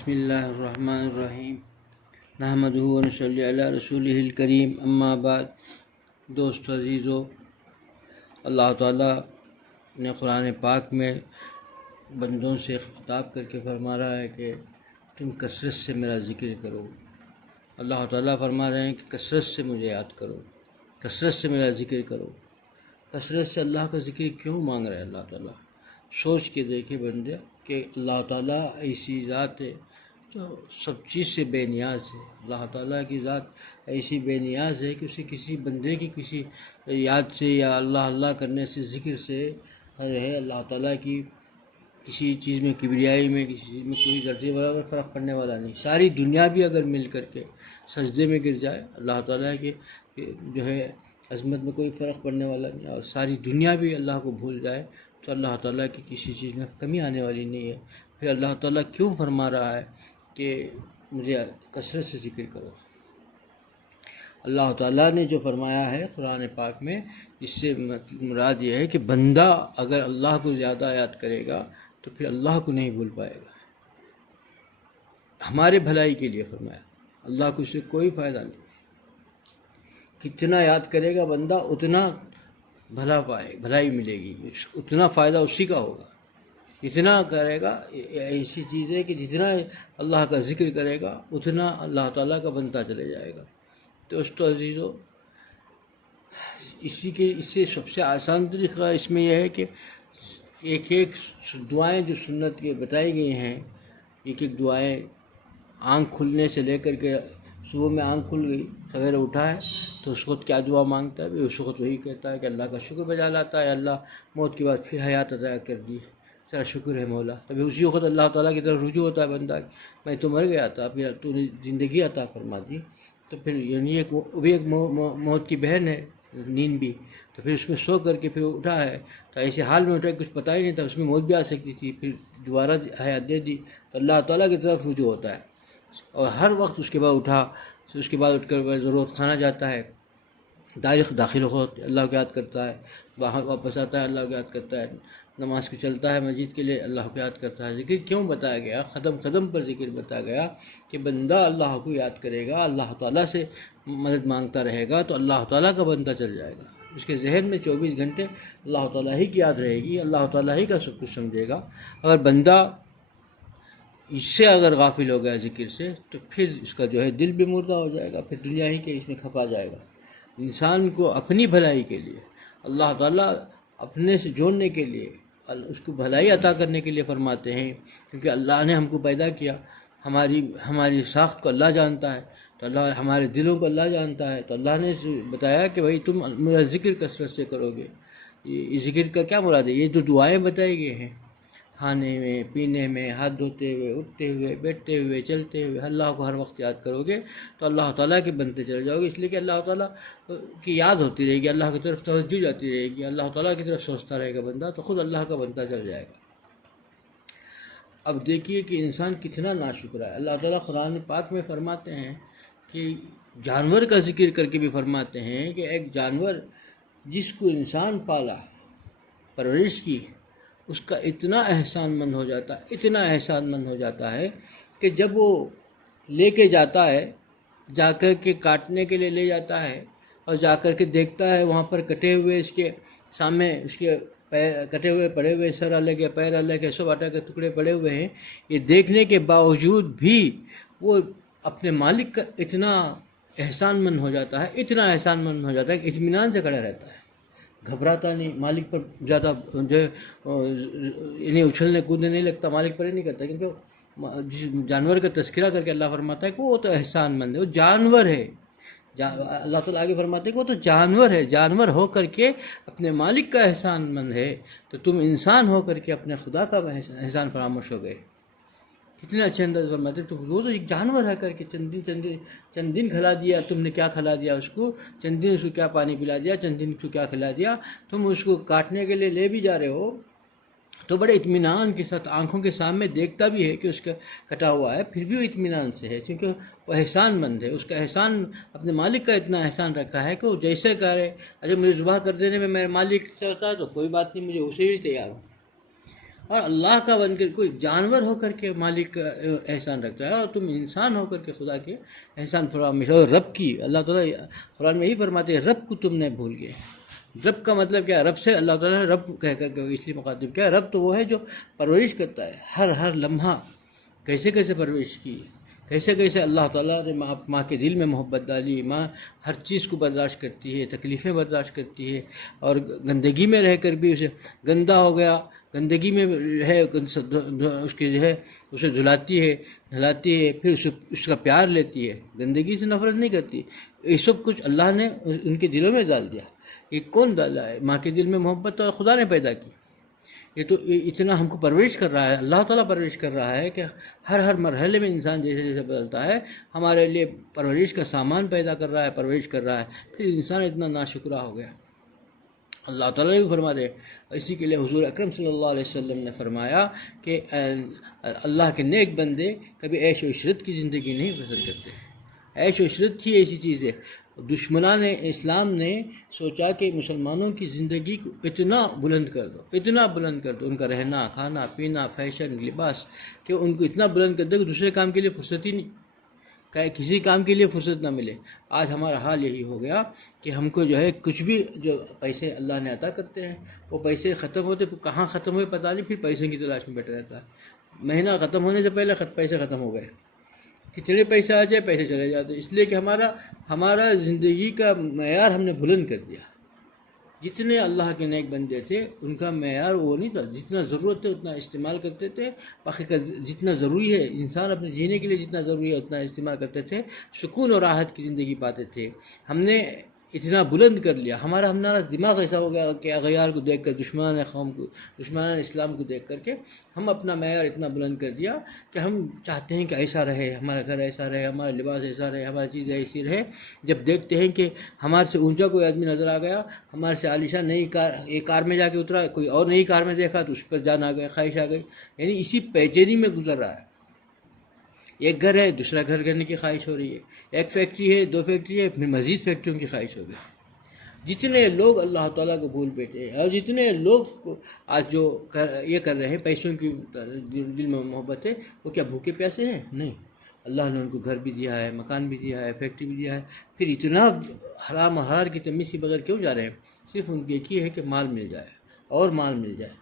بسم اللہ الرحمن الرحیم نحمدہ و نصلی علی رسولہ الکریم اما بعد۔ دوست عزیزو، اللہ تعالیٰ نے قرآن پاک میں بندوں سے خطاب کر کے فرما رہا ہے کہ تم کثرت سے میرا ذکر کرو۔ اللہ تعالیٰ فرما رہے ہیں کہ کثرت سے مجھے یاد کرو، کثرت سے میرا ذکر کرو۔ کثرت سے اللہ کا ذکر کیوں مانگ رہا ہے اللہ تعالیٰ؟ سوچ کے دیکھے بندے کہ اللہ تعالیٰ ایسی ذات ہے جو سب چیز سے بے نیاز ہے۔ اللہ تعالیٰ کی ذات ایسی بے نیاز ہے کہ اسے کسی بندے کی کسی یاد سے یا اللہ اللہ کرنے سے، ذکر سے ہے اللہ تعالیٰ کی کسی چیز میں، کبریائی میں، کسی چیز میں کوئی ذرے برابر فرق پڑنے والا نہیں۔ ساری دنیا بھی اگر مل کر کے سجدے میں گر جائے، اللہ تعالیٰ کے جو ہے عظمت میں کوئی فرق پڑنے والا نہیں، اور ساری دنیا بھی اللہ کو بھول جائے تو اللہ تعالیٰ کی کسی چیز میں کمی آنے والی نہیں ہے۔ پھر اللہ تعالیٰ کیوں فرما رہا ہے کہ مجھے کثرت سے ذکر کرو؟ اللہ تعالیٰ نے جو فرمایا ہے قرآن پاک میں، اس سے مراد یہ ہے کہ بندہ اگر اللہ کو زیادہ یاد کرے گا تو پھر اللہ کو نہیں بھول پائے گا۔ ہمارے بھلائی کے لیے فرمایا، اللہ کو اس سے کوئی فائدہ نہیں۔ کتنا یاد کرے گا بندہ اتنا بھلائی ملے گی، اتنا فائدہ اسی کا ہوگا۔ جتنا کرے گا، ایسی چیز ہے کہ جتنا اللہ کا ذکر کرے گا اتنا اللہ تعالیٰ کا بنتا چلے جائے گا۔ دوستو عزیزو، اس سے سب سے آسان طریقہ اس میں یہ ہے کہ ایک ایک دعائیں جو سنت کے بتائی گئی ہیں، ایک ایک دعائیں آنکھ کھلنے سے لے کر کے، صبح میں آنکھ کھل گئی، سویرے اٹھا ہے تو اس وقت کیا دعا مانگتا ہے؟ اس وقت وہی کہتا ہے کہ اللہ کا شکر بجا لاتا ہے، اللہ موت کے بعد پھر حیات عطا کر دی، تیرا شکر ہے مولا۔ تبھی اسی وقت اللہ تعالیٰ کی طرف رجوع ہوتا ہے بندہ، میں تو مر گیا تھا، پھر تو نے زندگی عطا فرما دی۔ تو پھر یعنی وہ بھی ایک موت کی بہن ہے نیند بھی، تو پھر اس میں سو کر کے پھر اٹھا ہے، تو ایسے حال میں اٹھا کچھ پتہ ہی نہیں تھا، اس میں موت بھی آ سکتی تھی، پھر دوبارہ حیات دے دی، تو اللہ تعالیٰ کی طرف رجوع ہوتا ہے۔ اور ہر وقت اس کے بعد اٹھا، اس کے بعد اٹھ کر ضرورت خانہ جاتا ہے، داخل ہو اللہ کو یاد کرتا ہے، باہر واپس آتا ہے اللہ کو یاد کرتا ہے، نماز کو چلتا ہے مسجد کے لیے اللہ کو یاد کرتا ہے۔ ذکر کیوں بتایا گیا؟ قدم قدم پر ذکر بتایا گیا کہ بندہ اللہ کو یاد کرے گا، اللہ تعالیٰ سے مدد مانگتا رہے گا تو اللہ تعالیٰ کا بندہ چل جائے گا۔ اس کے ذہن میں 24 گھنٹے اللہ تعالیٰ ہی کی یاد رہے گی، اللہ تعالیٰ ہی کا سب کچھ سمجھے گا۔ اگر بندہ اس سے اگر غافل ہو گیا ذکر سے، تو پھر اس کا جو ہے دل بھی مردہ ہو جائے گا، پھر دنیا ہی کے اس میں کھپا جائے گا۔ انسان کو اپنی بھلائی کے لیے، اللہ تعالیٰ اپنے سے جوڑنے کے لیے، اس کو بھلائی عطا کرنے کے لیے فرماتے ہیں، کیونکہ اللہ نے ہم کو پیدا کیا، ہماری ساخت کو اللہ جانتا ہے، تو اللہ ہمارے دلوں کو اللہ جانتا ہے، تو اللہ نے بتایا کہ بھائی تم میرا ذکر کثرت سے کرو گے۔ یہ ذکر کا کیا مراد ہے؟ یہ جو دعائیں بتائی گئی ہیں، کھانے میں، پینے میں، ہاتھ دھوتے ہوئے، اٹھتے ہوئے، بیٹھتے ہوئے، چلتے ہوئے، اللہ کو ہر وقت یاد کرو گے تو اللہ تعالیٰ کے بنتے چلے جاؤ گے، اس لیے کہ اللہ تعالیٰ کی یاد ہوتی رہے گی، اللہ کی طرف توجہ جاتی رہے گی، اللہ تعالیٰ کی طرف سوچتا رہے گا بندہ، تو خود اللہ کا بنتا چل جائے گا۔ اب دیکھیے کہ انسان کتنا ناشکرا ہے۔ اللہ تعالیٰ قرآن پاک میں فرماتے ہیں کہ جانور کا ذکر کر کے بھی فرماتے ہیں کہ ایک جانور جس کو انسان پالا، پرورش کی، اس کا اتنا احسان مند ہو جاتا ہے، اتنا احسان مند ہو جاتا ہے کہ جب وہ لے کے جاتا ہے، جا کر کے کاٹنے کے لیے لے جاتا ہے، اور جا کر کے دیکھتا ہے وہاں پر کٹے ہوئے اس کے سامنے، اس کے کٹے ہوئے پڑے ہوئے، سر الگ ہے، پیر الگ ہے، سب آٹا کے ٹکڑے پڑے ہوئے ہیں، یہ دیکھنے کے باوجود بھی وہ اپنے مالک کا اتنا احسان مند ہو جاتا ہے، اتنا احسان مند ہو جاتا ہے کہ اطمینان سے کھڑا رہتا ہے، گھبراتا نہیں، مالک پر زیادہ جو انہیں اچھلنے کودنے نہیں لگتا، مالک پر ہی نہیں کرتا، کیونکہ جس جانور کا تذکرہ کر کے اللہ فرماتا ہے کہ وہ تو احسان مند ہے، وہ جانور ہے۔ اللہ تعالیٰ آگے فرماتے ہیں کہ وہ تو جانور ہے، جانور ہو کر کے اپنے مالک کا احسان مند ہے، تو تم انسان ہو کر کے اپنے خدا کا احسان فراموش ہو گئے۔ کتنے اچھے انداز فرماتے ہیں، تو وہ تو ایک جانور ہے کر کے چند دن کھلا دیا، تم نے کیا کھلا دیا اس کو، چند دن اس کو کیا پانی پلا دیا، چند دن اس کو کیا کھلا دیا، تم اس کو کاٹنے کے لیے لے بھی جا رہے ہو تو بڑے اطمینان کے ساتھ آنکھوں کے سامنے دیکھتا بھی ہے کہ اس کا کٹا ہوا ہے، پھر بھی وہ اطمینان سے ہے، کیونکہ وہ احسان مند ہے، اس کا احسان اپنے مالک کا اتنا احسان رکھا ہے کہ وہ جیسے کرے، اگر مجھے ذبح کر دینے میں میرے مالک چاہتا ہے تو کوئی بات نہیں، مجھے اسے بھی تیار ہوں۔ اور اللہ کا بن کر کوئی جانور ہو کر کے مالک کا احسان رکھتا ہے، اور تم انسان ہو کر کے خدا کے احسان فراموش اور رب کی، اللہ تعالیٰ قرآن میں یہی فرماتے ہیں رب کو تم نے بھول گئے۔ رب کا مطلب کیا ہے؟ رب سے اللہ تعالیٰ نے رب کہہ کر کے اس لیے مخاطب کیا ہے، رب تو وہ ہے جو پرورش کرتا ہے، ہر لمحہ کیسے کیسے پرورش کی، کیسے کیسے اللہ تعالیٰ نے ماں کے دل میں محبت ڈالی، ماں ہر چیز کو برداشت کرتی ہے، تکلیفیں برداشت کرتی ہے، اور گندگی میں رہ کر بھی اسے گندا ہو گیا، گندگی میں ہے اس کی جو ہے اسے دھلاتی ہے، نہلاتی ہے، پھر اس کا پیار لیتی ہے، گندگی سے نفرت نہیں کرتی۔ یہ سب کچھ اللہ نے ان کے دلوں میں ڈال دیا۔ یہ کون ڈالا ہے؟ ماں کے دل میں محبت تو خدا نے پیدا کی۔ یہ تو اتنا ہم کو پرورش کر رہا ہے، اللہ تعالیٰ پرورش کر رہا ہے کہ ہر مرحلے میں انسان جیسے جیسے بدلتا ہے ہمارے لیے پرورش کا سامان پیدا کر رہا ہے، پرورش کر رہا ہے، پھر انسان اتنا ناشکرہ ہو گیا۔ اللہ تعالیٰ بھی فرما رہے، اسی کے لیے حضور اکرم صلی اللہ علیہ وسلم نے فرمایا کہ اللہ کے نیک بندے کبھی عیش و عشرت کی زندگی نہیں پسند کرتے۔ عیش و عشرت ہی ایسی چیز ہے۔ دشمنان اسلام نے سوچا کہ مسلمانوں کی زندگی کو اتنا بلند کر دو، اتنا بلند کر دو، ان کا رہنا، کھانا پینا، فیشن، لباس، کہ ان کو اتنا بلند کر دو کہ دوسرے کام کے لیے فرصت ہی نہیں، کہ کسی کام کے لیے فرصت نہ ملے۔ آج ہمارا حال یہی ہو گیا کہ ہم کو جو ہے کچھ بھی جو پیسے اللہ نے عطا کرتے ہیں وہ پیسے ختم ہوتے، کہاں ختم ہوئے پتہ نہیں، پھر پیسوں کی تلاش میں بیٹھا رہتا ہے۔ مہینہ ختم ہونے سے پہلے پیسے ختم ہو گئے، کتنے پیسے آ جائے پیسے چلے جاتے، اس لیے کہ ہمارا زندگی کا معیار ہم نے بلند کر دیا۔ جتنے اللہ کے نیک بندے تھے ان کا معیار وہ نہیں تھا، جتنا ضرورت ہے اتنا استعمال کرتے تھے، باقی کا جتنا ضروری ہے انسان اپنے جینے کے لیے جتنا ضروری ہے اتنا استعمال کرتے تھے، سکون اور راحت کی زندگی پاتے تھے۔ ہم نے اتنا بلند کر لیا، ہمارا دماغ ایسا ہو گیا کہ اغیار کو دیکھ کر، دشمنان قوم کو، دشمنان اسلام کو دیکھ کر کے ہم اپنا معیار اتنا بلند کر دیا کہ ہم چاہتے ہیں کہ ایسا رہے، ہمارا گھر ایسا رہے، ہمارا لباس ایسا رہے، ہماری چیزیں ایسی رہے۔ جب دیکھتے ہیں کہ ہمارے سے اونچا کوئی آدمی نظر آ گیا، ہمارے سے عالیشان نئی کار، ایک کار میں جا کے اترا، کوئی اور نئی کار میں دیکھا تو اس پر جان آ گئے، خواہش آ گئی، یعنی اسی پیچیدگی میں گزر رہا ہے۔ ایک گھر ہے، دوسرا گھر کرنے کی خواہش ہو رہی ہے، ایک فیکٹری ہے، 2 فیکٹری ہے، پھر مزید فیکٹریوں کی خواہش ہو گئی۔ جتنے لوگ اللہ تعالیٰ کو بھول بیٹھے اور جتنے لوگ آج جو یہ کر رہے ہیں، پیسوں کی دل میں محبت ہے، وہ کیا بھوکے پیاسے ہیں؟ نہیں، اللہ نے ان کو گھر بھی دیا ہے، مکان بھی دیا ہے، فیکٹری بھی دیا ہے، پھر اتنا حرام حلال کی تمیز کے بغیر کیوں جا رہے ہیں؟ صرف ان کی ایک ہی ہے کہ مال مل جائے اور مال مل جائے۔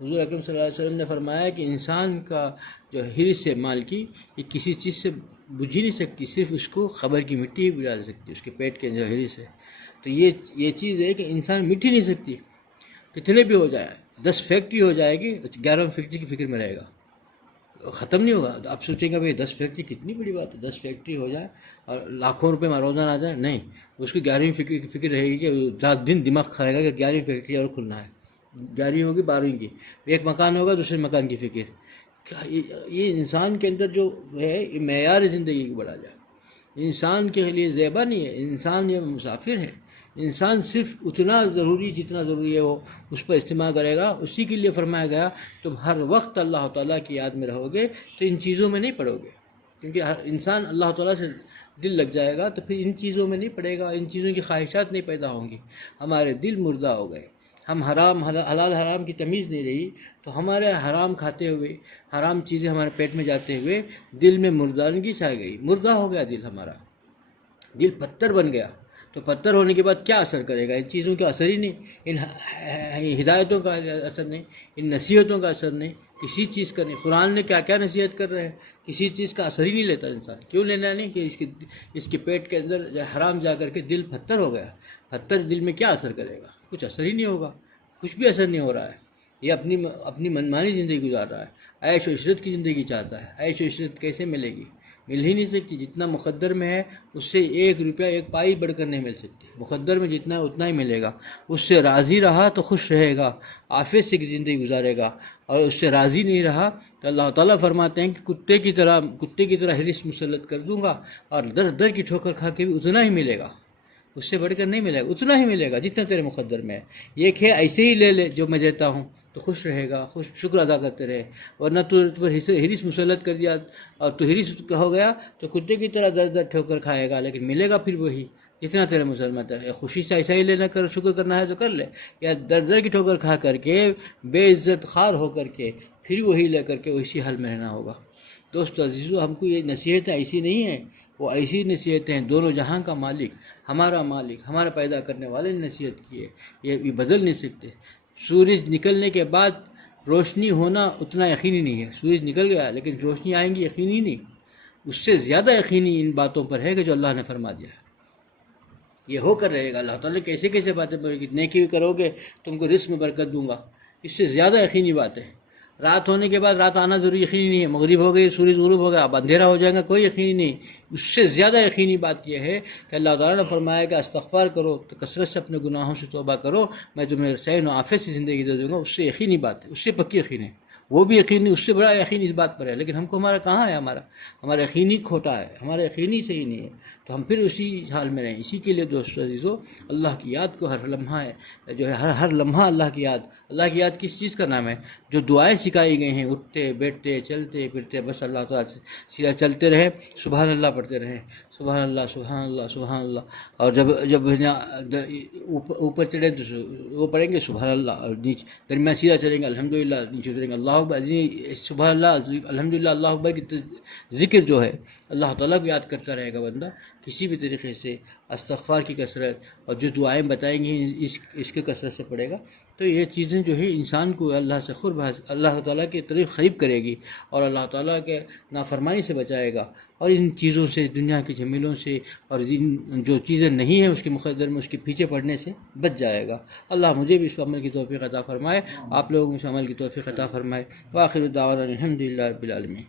حضور اکرم صلی اللہ علیہ وسلم نے فرمایا کہ انسان کا جو حرص ہے مال کی، یہ کسی چیز سے بجھ ہی نہیں سکتی، صرف اس کو قبر کی مٹی ہی بجھا سکتی، اس کے پیٹ کے جو حرص ہے۔ تو یہ چیز ہے کہ انسان مٹ ہی نہیں سکتی، کتنے بھی ہو جائے، 10 فیکٹری ہو جائے گی، 11 فیکٹری کی فکر میں رہے گا، ختم نہیں ہوگا۔ اب سوچیں گے بھائی 10 فیکٹری کتنی بڑی بات ہے، 10 فیکٹری ہو جائے اور لاکھوں روپے میں روزانہ آ جائے، نہیں، اس کی 11ویں فکر کی فکر رہے گی کہ رات دن دماغ کھائے گا کہ 11ویں فیکٹری اور کھلنا ہے، 11ویں ہوگی 12ویں کی، ایک مکان ہوگا دوسرے مکان کی فکر۔ یہ انسان کے اندر جو ہے یہ معیار زندگی کو بڑھا جائے، انسان کے لیے زیبا نہیں ہے، انسان یہ مسافر ہے، انسان صرف اتنا ضروری جتنا ضروری ہے وہ اس پر استعمال کرے گا۔ اسی کے لیے فرمایا گیا تم ہر وقت اللہ تعالیٰ کی یاد میں رہو گے تو ان چیزوں میں نہیں پڑو گے، کیونکہ ہر انسان اللہ تعالیٰ سے دل لگ جائے گا تو پھر ان چیزوں میں نہیں پڑے گا، ان چیزوں کی خواہشات نہیں پیدا ہوں گی، ہمارے دل مردہ ہو گئے، ہم حلال حرام کی تمیز نہیں رہی، تو ہمارے حرام کھاتے ہوئے، حرام چیزیں ہمارے پیٹ میں جاتے ہوئے دل میں مردانگی چھا گئی، مردہ ہو گیا دل، ہمارا دل پتھر بن گیا۔ تو پتھر ہونے کے بعد کیا اثر کرے گا؟ ان چیزوں کا اثر ہی نہیں، ان ہدایتوں کا اثر نہیں، ان نصیحتوں کا اثر نہیں، کسی چیز کا نہیں۔ قرآن نے کیا کیا نصیحت کر رہے ہیں، کسی چیز کا اثر ہی نہیں لیتا انسان۔ کیوں لینا نہیں؟ کہ اس کے پیٹ کے اندر حرام جا کر کے دل پتھر ہو گیا، پتھر دل میں کیا اثر کرے گا؟ کچھ اثر ہی نہیں ہوگا، کچھ بھی اثر نہیں ہو رہا ہے، یہ اپنی منمانی زندگی گزار رہا ہے، عیش و عشرت کی زندگی چاہتا ہے۔ عیش و عشرت کیسے ملے گی؟ مل ہی نہیں سکتی، جتنا مقدر میں ہے اس سے 1 روپیہ 1 پائی بڑھ کر نہیں مل سکتی، مقدر میں جتنا ہے اتنا ہی ملے گا۔ اس سے راضی رہا تو خوش رہے گا، عافیت سے زندگی گزارے گا، اور اس سے راضی نہیں رہا تو اللہ تعالیٰ فرماتے ہیں کہ کتے کی طرح حرص مسلط کر دوں گا، اور در کی ٹھوکر کھا کے بھی اتنا ہی ملے گا، اس سے بڑھ کر نہیں ملے گا، اتنا ہی ملے گا جتنا تیرے مقدر میں ہے۔ یہ کہ ایسے ہی لے لے جو میں دیتا ہوں تو خوش رہے گا، شکر ادا کرتے رہے، ورنہ تو حرص مسلط کر دیا اور تو حرص ہو گیا تو کتے کی طرح در ٹھوکر کھائے گا، لیکن ملے گا پھر وہی جتنا تیرے مسلمت ہے۔ خوشی سے ایسا ہی لینا، کر شکر کرنا ہے تو کر لے، یا در کی ٹھوکر کھا کر کے بے عزت خوار ہو کر کے پھر وہی لے کر کے اسی حال میں رہنا ہوگا۔ دوست عزیزو، ہم کو یہ نصیحتیں ایسی نہیں ہیں، وہ ایسی نصیحتیں ہیں دونوں جہاں کا مالک، ہمارا پیدا کرنے والے نے نصیحت کی ہے، یہ بدل نہیں سکتے۔ سورج نکلنے کے بعد روشنی ہونا اتنا یقینی نہیں ہے، سورج نکل گیا لیکن روشنی آئیں گی یقینی نہیں، اس سے زیادہ یقینی ان باتوں پر ہے کہ جو اللہ نے فرما دیا ہے، یہ ہو کر رہے گا۔ اللہ تعالیٰ کیسے کیسے باتیں بولے گی، نیکی کرو گے تم کو رزق میں برکت دوں گا، اس سے زیادہ یقینی بات ہے۔ رات ہونے کے بعد رات آنا ضروری یقینی نہیں ہے، مغرب ہو گئی سورج غروب ہو گیا اب اندھیرا ہو جائے گا، کوئی یقینی نہیں۔ اس سے زیادہ یقینی بات یہ ہے کہ اللہ تعالیٰ نے فرمایا کہ استغفار کرو، تو کثرت سے اپنے گناہوں سے توبہ کرو، میں تمہیں صحت و عافیت سے زندگی دے دوں گا۔ اس سے یقینی بات ہے، اس سے پکی یقین ہے، وہ بھی یقینی، اس سے بڑا یقین اس بات پر ہے، لیکن ہم کو ہمارا کہاں ہے، ہمارا یقینی کھوٹا ہے، ہمارا یقینی صحیح نہیں ہے، تو ہم پھر اسی حال میں رہیں۔ اسی کے لیے دوستو عزیزو، اللہ کی یاد کو ہر لمحہ ہے جو ہے، ہر لمحہ اللہ کی یاد کس چیز کا نام ہے؟ جو دعائیں سکھائی گئی ہیں، اٹھتے بیٹھتے چلتے پھرتے بس اللہ تعالیٰ سے سیدھا چلتے رہیں، سبحان اللہ پڑھتے رہیں، سبحان اللہ سبحان اللہ سبحان اللہ، اور جب اوپر چڑھیں تو وہ پڑھیں گے سبحان اللہ، اور نیچے درمیان سیدھا چلیں گے الحمدللہ، نیچے اتریں گے اللہ اکبر۔ سبحان اللہ الحمدللہ اللہ اکبر کی ذکر جو ہے، اللہ تعالیٰ کو یاد کرتا رہے گا بندہ کسی بھی طریقے سے، استغفار کی کثرت اور جو دعائیں بتائیں گی اس کے کثرت سے پڑے گا، تو یہ چیزیں جو ہے انسان کو اللہ سے اللہ تعالیٰ کی طرف قریب کرے گی، اور اللہ تعالیٰ کے نافرمانی سے بچائے گا، اور ان چیزوں سے، دنیا کے جمیلوں سے، اور جو چیزیں نہیں ہیں اس کے مقدر میں اس کے پیچھے پڑنے سے بچ جائے گا۔ اللہ مجھے بھی اس عمل کی توفیق عطا فرمائے، آپ لوگوں کو اس عمل کی توفیق عطا فرمائے۔ وآخر دعوانا الحمدللہ رب العالمین۔